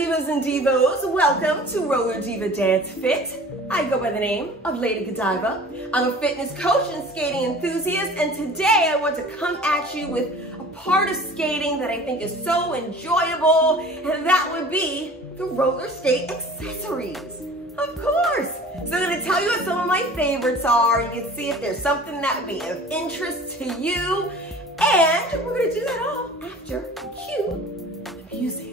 divas and divos, welcome to Roller Diva Dance Fit. I go by the name of Lady Godiva. I'm a fitness coach and skating enthusiast, and today I want to come at you with a part of skating that I think is so enjoyable, and that would be the roller skate accessories. Of course. So I'm going to tell you what some of my favorites are. You can see if there's something that would be of interest to you, and we're going to do that all after cue the music.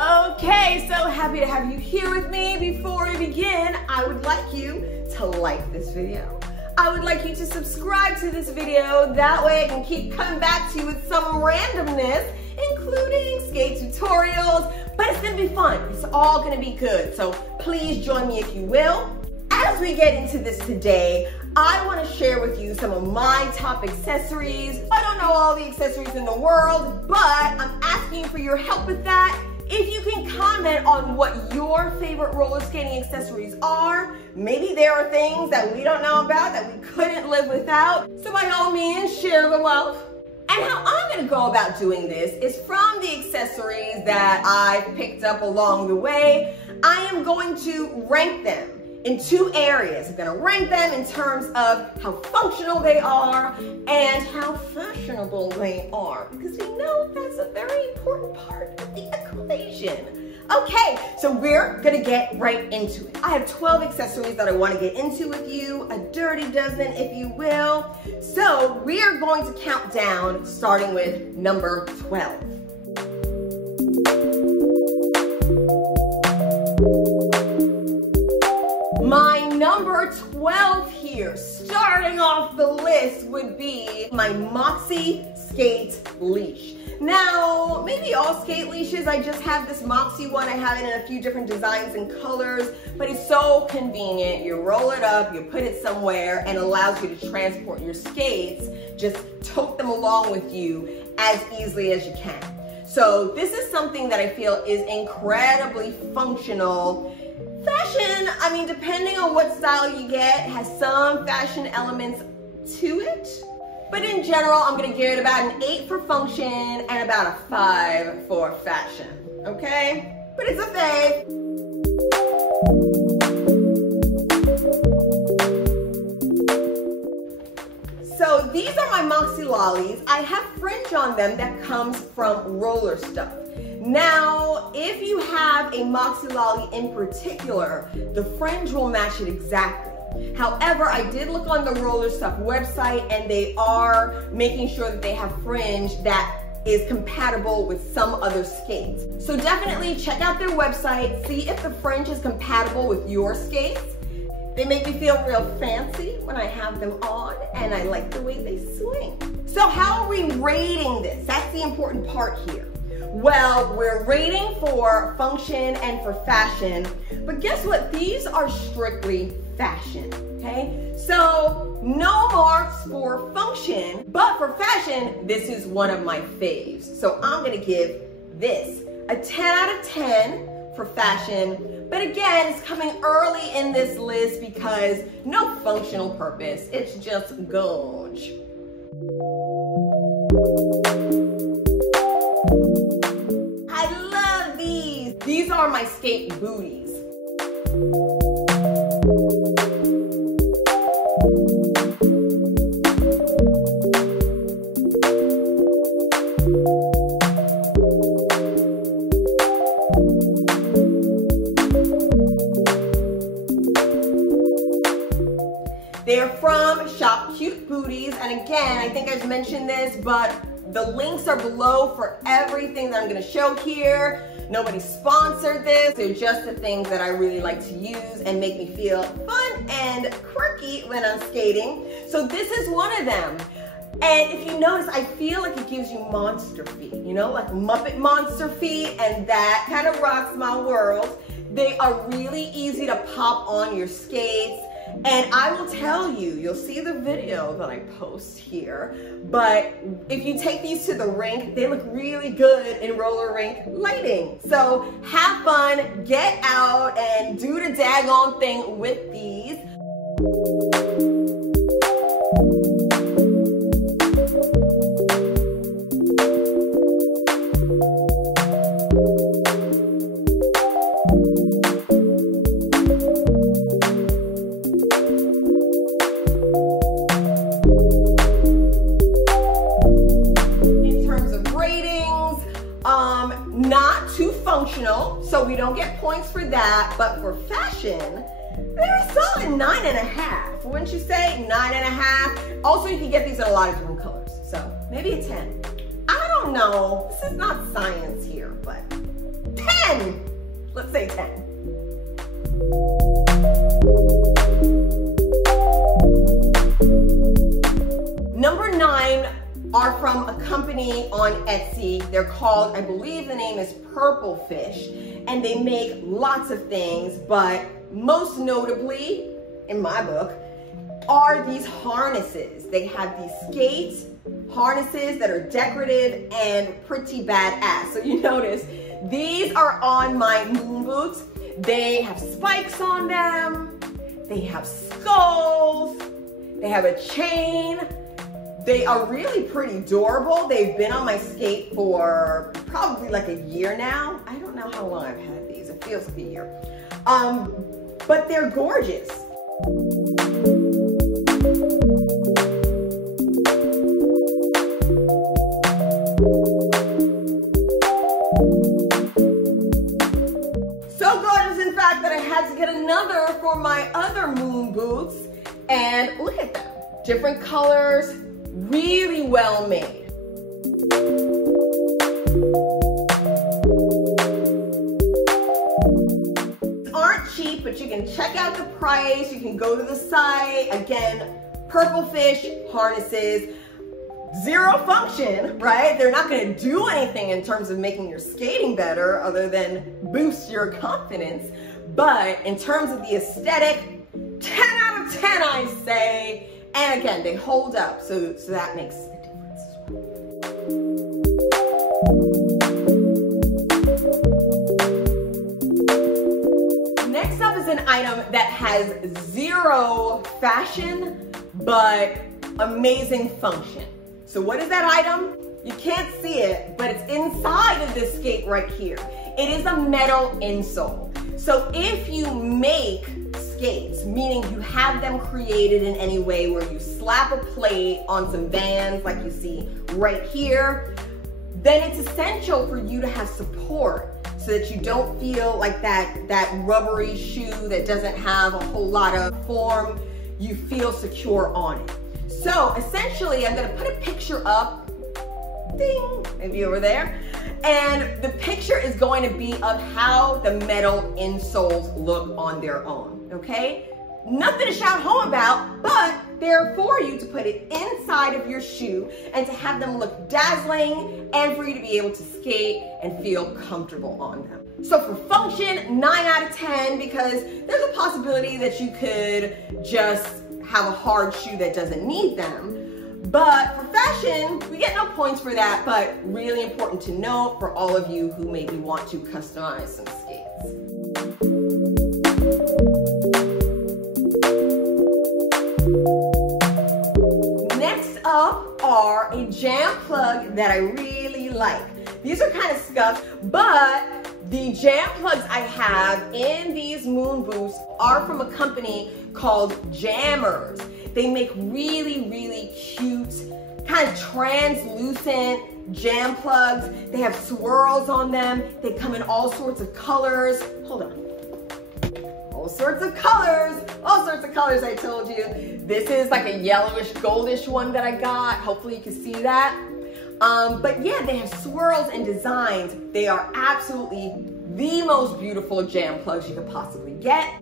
Okay, so happy to have you here with me. Before we begin, I would like you to like this video. I would like you to subscribe to this video. That way I can keep coming back to you with some randomness, including skate tutorials, but it's gonna be fun. It's all gonna be good. So please join me if you will. As we get into this today, I want to share with you some of my top accessories. I don't know all the accessories in the world, but I'm asking for your help with that. If you can comment on what your favorite roller skating accessories are, maybe there are things that we don't know about that we couldn't live without. So by all means, share the love. And how I'm gonna go about doing this is from the accessories that I've picked up along the way. I am going to rank them in two areas. I'm gonna rank them in terms of how functional they are and how fashionable they are, because we know that's a very important part of the equation. Okay, so we're gonna get right into it. I have 12 accessories that I wanna get into with you, a dirty dozen if you will. So we are going to count down starting with number 12. My number 12 here, starting off the list, would be my Moxie skate leash. Now, maybe all skate leashes, I just have this Moxie one. I have it in a few different designs and colors, but it's so convenient. You roll it up, you put it somewhere, and it allows you to transport your skates. Just tote them along with you as easily as you can. So this is something that I feel is incredibly functional. Fashion, I mean, depending on what style you get, has some fashion elements to it. But in general, I'm gonna give it about an 8 for function and about a 5 for fashion, okay? But it's a fave. So these are my Moxie lollies. I have fringe on them that comes from RollerStuff. Now, if you have a Moxie lolly in particular, the fringe will match it exactly. However, I did look on the RollerStuff website and they are making sure that they have fringe that is compatible with some other skates. So definitely check out their website, see if the fringe is compatible with your skates. They make me feel real fancy when I have them on, and I like the way they swing. So how are we rating this? That's the important part here. Well, we're rating for function and for fashion, but guess what? These are strictly fashion, okay? So no marks for function, but for fashion, this is one of my faves. So I'm gonna give this a 10 out of 10 for fashion, but again, it's coming early in this list because no functional purpose, it's just gorge. These are my skate booties. They're from Shop Cute Booties, and again, I think I've mentioned this, but the links are below for everything that I'm gonna show here. Nobody sponsored this. They're just the things that I really like to use and make me feel fun and quirky when I'm skating. So this is one of them. And if you notice, I feel like it gives you monster feet, you know, like Muppet monster feet, and that kind of rocks my world. They are really easy to pop on your skates. And I will tell you, you'll see the video that I post here, but if you take these to the rink, they look really good in roller rink lighting. So have fun, get out, and do the daggone thing with these. functional, so we don't get points for that, but for fashion, they're a solid 9.5. Wouldn't you say? 9.5. Also, you can get these in a lot of different colors, so maybe a 10. I don't know. This is not science here, but 10. Let's say 10. Number 9 are from a company on Etsy. They're called, I believe the name is Purplefffish, and they make lots of things, but most notably, in my book, are these harnesses. They have these skate harnesses that are decorative and pretty badass. So you notice, these are on my moon boots. They have spikes on them. They have skulls. They have a chain. They are really pretty durable. They've been on my skate for probably like a year now. I don't know how long I've had these. It feels like a year. But they're gorgeous. So gorgeous, in fact, that I had to get another for my other moon boots. And look at them. Different colors, really well made. Aren't cheap, but you can check out the price. You can go to the site. Again, Purplefffish harnesses, zero function, right? They're not going to do anything in terms of making your skating better other than boost your confidence. But in terms of the aesthetic, 10 out of 10, I say. And again, they hold up, so that makes a difference as well. Next up is an item that has zero fashion, but amazing function. So what is that item? You can't see it, but it's inside of this skate right here. It is a metal insole. So if you make skates, meaning you have them created in any way where you slap a plate on some bands like you see right here, then it's essential for you to have support so that you don't feel like that rubbery shoe that doesn't have a whole lot of form. You feel secure on it. So essentially, I'm gonna put a picture up, ding, maybe over there, and the picture is going to be of how the metal insoles look on their own, okay? Nothing to shout home about, but they're for you to put it inside of your shoe and to have them look dazzling and for you to be able to skate and feel comfortable on them. So for function, 9 out of 10, because there's a possibility that you could just have a hard shoe that doesn't need them. But for fashion, we get no points for that, but really important to note for all of you who maybe want to customize some skates. Next up are a jam plug that I really like. These are kind of scuffed, but the jam plugs I have in these moon boots are from a company called Jammerz. They make really, really cute, kind of translucent jam plugs. They have swirls on them. They come in all sorts of colors. Hold on. All sorts of colors, I told you. This is like a yellowish, goldish one that I got. Hopefully you can see that. But yeah, they have swirls and designs. They are absolutely the most beautiful jam plugs you could possibly get.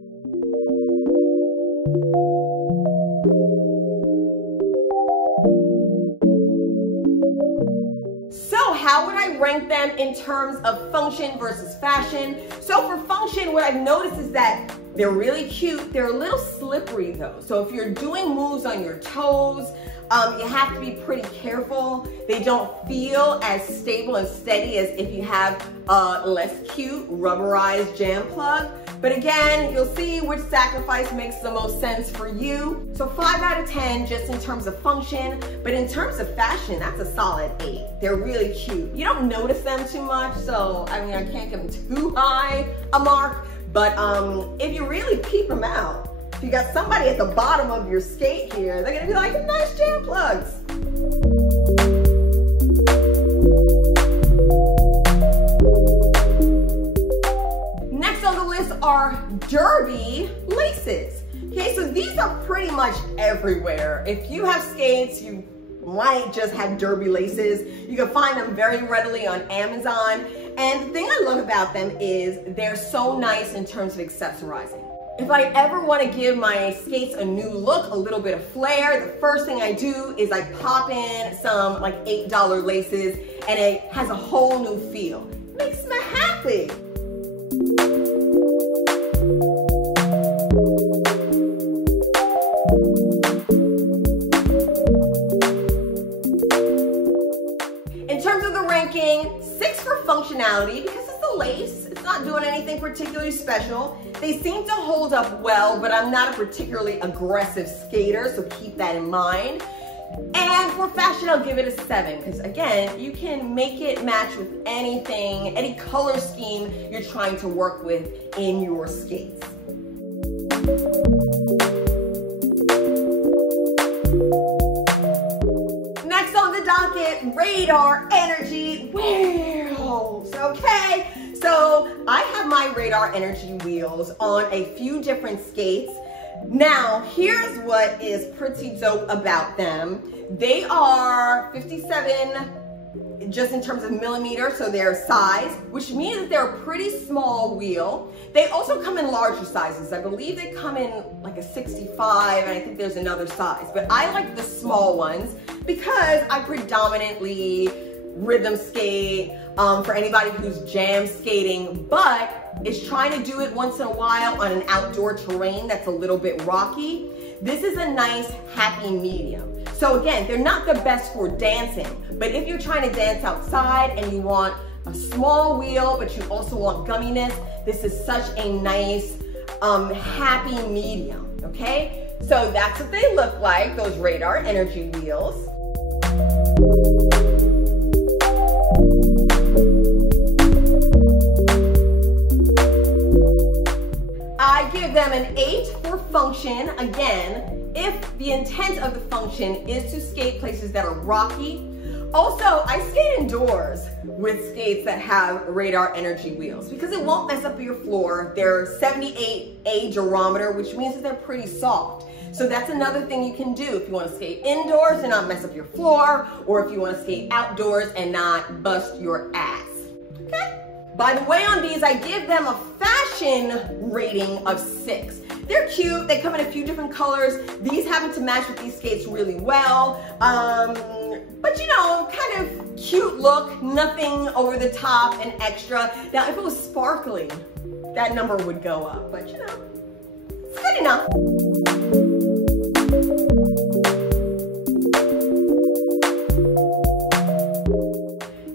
So how would I rank them in terms of function versus fashion? So for function, what I've noticed is that they're really cute. They're a little slippery though. So if you're doing moves on your toes, you have to be pretty careful. They don't feel as stable and steady as if you have a less cute rubberized jam plug. But again, you'll see which sacrifice makes the most sense for you. So 5 out of 10 just in terms of function, but in terms of fashion, that's a solid 8. They're really cute. You don't notice them too much, so I mean, I can't give them too high a mark, but if you really peep them out, if you got somebody at the bottom of your skate here, they're gonna be like, nice jam plugs. derby laces. Okay, so these are pretty much everywhere. If you have skates, you might just have derby laces. You can find them very readily on Amazon. And the thing I love about them is they're so nice in terms of accessorizing. If I ever want to give my skates a new look, a little bit of flair, the first thing I do is I pop in some like $8 laces and it has a whole new feel. It makes me happy. In terms of the ranking, 6 for functionality because it's a lace. It's not doing anything particularly special. They seem to hold up well, but I'm not a particularly aggressive skater, so keep that in mind. And for fashion, I'll give it a 7, because again, you can make it match with anything, any color scheme you're trying to work with in your skates. Next on the docket, Radar Energy Wheels, okay? So I have my Radar Energy wheels on a few different skates. Now, here's what is pretty dope about them. They are 57 just in terms of millimeter, so their size, which means that they're a pretty small wheel. They also come in larger sizes. I believe they come in like a 65, and I think there's another size. But I like the small ones because I predominantly rhythm skate for anybody who's jam skating, but is trying to do it once in a while on an outdoor terrain that's a little bit rocky. This is a nice happy medium. So again, they're not the best for dancing, but if you're trying to dance outside and you want a small wheel, but you also want gumminess, this is such a nice happy medium, okay? So that's what they look like, those Radar Energy wheels. I give them an 8 for function. Again, if the intent of the function is to skate places that are rocky. Also, I skate indoors with skates that have Radar Energy wheels because it won't mess up your floor. They're 78A durometer, which means that they're pretty soft. So that's another thing you can do if you want to skate indoors and not mess up your floor, or if you want to skate outdoors and not bust your ass. Okay? By the way, on these, I give them a fashion rating of 6. They're cute. They come in a few different colors. These happen to match with these skates really well. But you know, kind of cute look, nothing over the top and extra. Now, if it was sparkling, that number would go up, but you know, it's good enough.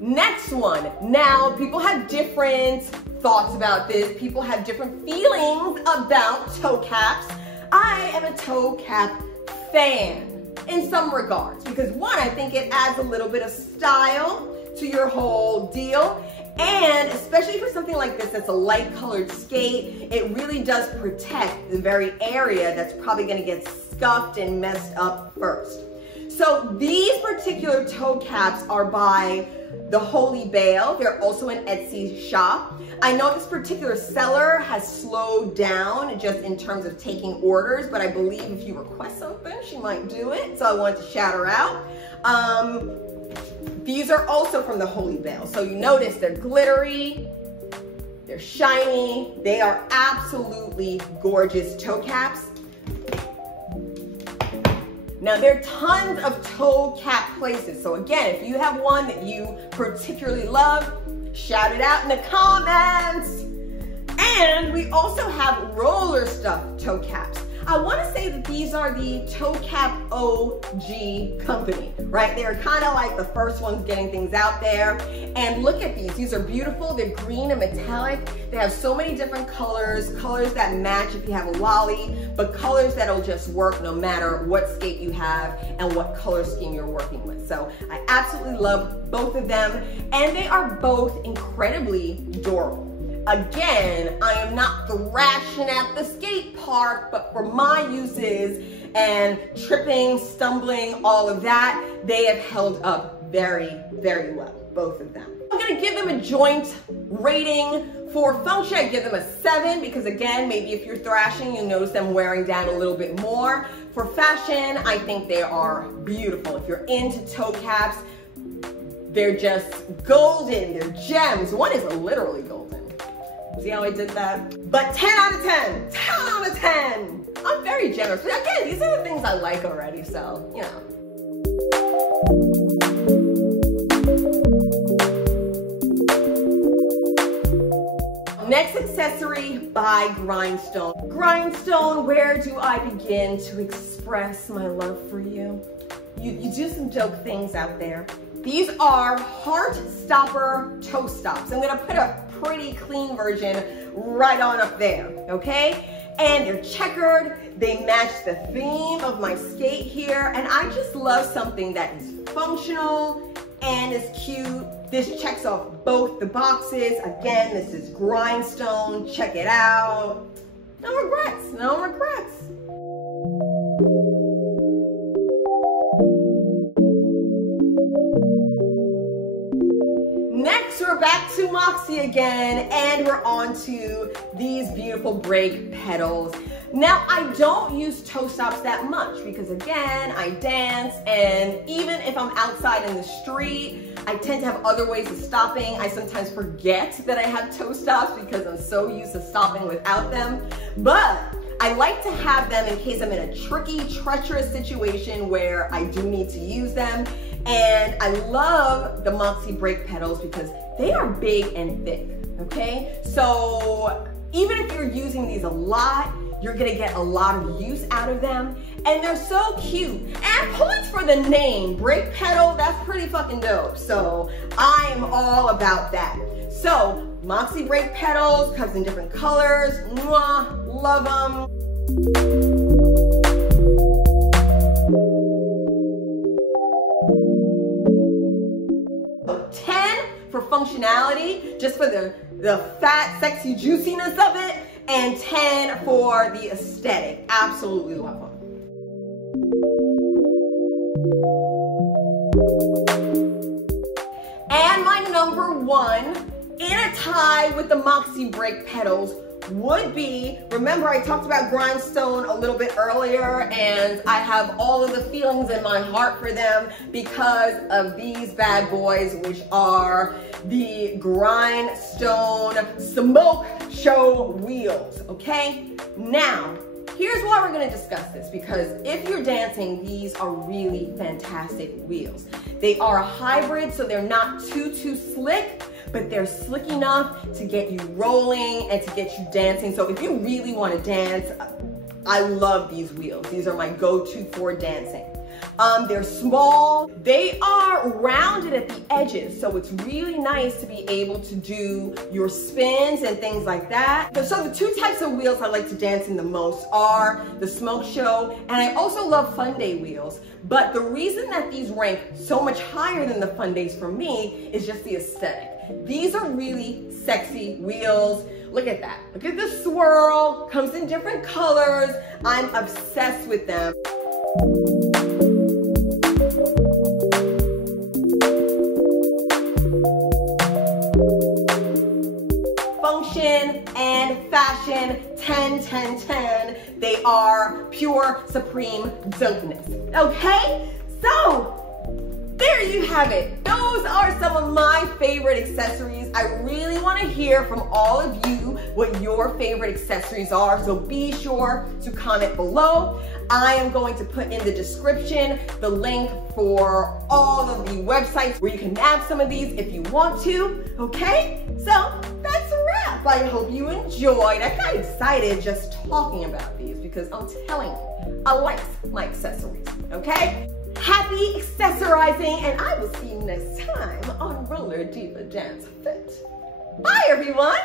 Next one. Now, people have different thoughts about this. People have different feelings about toe caps. I am a toe cap fan in some regards because one, I think it adds a little bit of style to your whole deal. And especially for something like this that's a light colored skate, it really does protect the very area that's probably gonna get scuffed and messed up first. So these particular toe caps are by the Holy Bail. They're also an Etsy shop. I know this particular seller has slowed down just in terms of taking orders, but I believe if you request something, she might do it. So I wanted to shout her out. These are also from the Holy Bail. So you notice they're glittery, they're shiny, they are absolutely gorgeous toe caps. Now there are tons of toe cap places. So again, if you have one that you particularly love, shout it out in the comments. And we also have RollerStuff toe caps. I want to say that these are the toe cap OG company, right? They're kind of like the first ones getting things out there. And look at these. These are beautiful. They're green and metallic. They have so many different colors, colors that match if you have a lolly, but colors that'll just work no matter what skate you have and what color scheme you're working with. So I absolutely love both of them, and they are both incredibly durable. Again, I am not thrashing at the skate park, but for my uses and tripping, stumbling, all of that, they have held up very, very well, both of them. I'm gonna give them a joint rating For function, I give them a 7 because again, maybe if you're thrashing, you'll notice them wearing down a little bit more. For fashion, I think they are beautiful. If you're into toe caps, they're just golden, they're gems. One is literally golden. See how I did that? But 10 out of 10, 10 out of 10. I'm very generous. But again, these are the things I like already, so, you know. Next accessory by Grindstone. Grindstone, where do I begin to express my love for you? You do some joke things out there. These are heart stopper toe stops. I'm gonna put a pretty clean version right on up there, okay? And they're checkered, they match the theme of my skate here, and I just love something that is functional and is cute. This checks off both the boxes. Again, this is Grindstone, check it out. No regrets, no regrets. Next, we're back to Moxie again, and we're on to these beautiful brake pedals. Now, I don't use toe stops that much because again, I dance, and even if I'm outside in the street, I tend to have other ways of stopping. I sometimes forget that I have toe stops because I'm so used to stopping without them. But I like to have them in case I'm in a tricky, treacherous situation where I do need to use them. And I love the Moxie brake pedals because they are big and thick, okay? So even if you're using these a lot, you're gonna get a lot of use out of them. And they're so cute. And points for the name, brake pedal, that's pretty fucking dope. So I am all about that. So Moxie brake pedals, comes in different colors. Mwah, love them. So 10 for functionality, just for the fat, sexy juiciness of it. And 10 for the aesthetic. Absolutely love them. And my number one in a tie with the Moxie brake pedals would be, remember I talked about Grindstone a little bit earlier, and I have all of the feelings in my heart for them because of these bad boys, which are the Grindstone Smoke Show wheels, okay? Now, here's why we're gonna discuss this, because if you're dancing, these are really fantastic wheels. They are a hybrid, so they're not too slick, but they're slick enough to get you rolling and to get you dancing. So if you really wanna dance, I love these wheels. These are my go-to for dancing. They're small, they are rounded at the edges, so it's really nice to be able to do your spins and things like that. So the two types of wheels I like to dance in the most are the Smoke Show, and I also love Fun Day wheels. But the reason that these rank so much higher than the Fun Days for me is just the aesthetic. These are really sexy wheels. Look at that. Look at the swirl, comes in different colors. I'm obsessed with them. Function and fashion, 10, 10, 10. They are pure supreme dopeness. Okay? So, there you have it. Those are some of my favorite accessories. I really want to hear from all of you what your favorite accessories are, so be sure to comment below. I am going to put in the description the link for all of the websites where you can nab some of these if you want to, okay? So that's a wrap. I hope you enjoyed. I got excited just talking about these because I'm telling you, I like my accessories, okay? Happy accessorizing, and I will see you next time on Roller Diva Dance Fit. Bye, everyone.